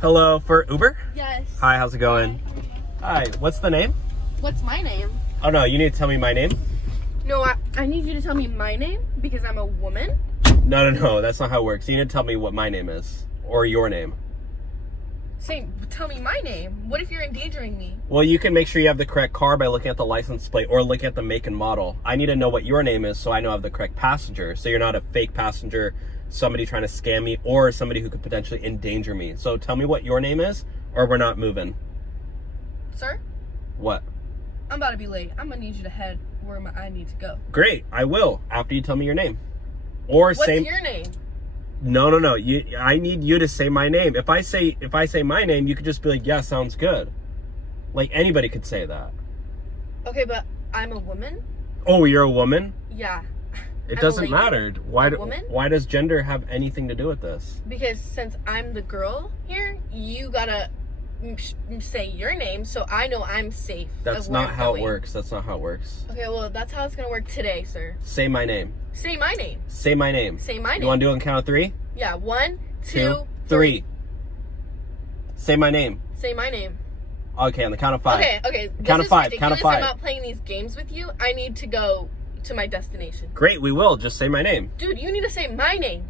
Hello, for Uber? Yes. Hi, how's it going? Hi, what's the name? What's my name? Oh no, you need to tell me my name? No, I need you to tell me my name because I'm a woman. No, that's not how it works. You need to tell me what my name is. Or your name. Tell me my name. What if you're endangering me? Well, you can make sure you have the correct car by looking at the license plate or looking at the make and model. I need to know what your name is so I know I have the correct passenger. So you're not a fake passenger, somebody trying to scam me, or somebody who could potentially endanger me. So tell me what your name is, or we're not moving. Sir? What? I'm about to be late. I'm gonna need you to head where I need to go. Great, I will, after you tell me your name. Or What's say... your name? No. I need you to say my name. If I say my name, you could just be like, yeah, sounds good. Like, anybody could say that. Okay, but I'm a woman? Oh, you're a woman? Yeah. It doesn't matter. Why does gender have anything to do with this? Because since I'm the girl here, you gotta say your name so I know I'm safe. That's not how it works. That's not how it works. Okay, well, that's how it's gonna work today, sir. Say my name. Say my name. Say my name. Say my name. You want to do it on count of 3? Yeah, 1, 2, 3. Say my name. Say my name. Okay, on the count of 5. Okay. Count of 5. Ridiculous. Count of 5. I'm not playing these games with you. I need to go to my destination. Great, we will. Just say my name. Dude, you need to say my name.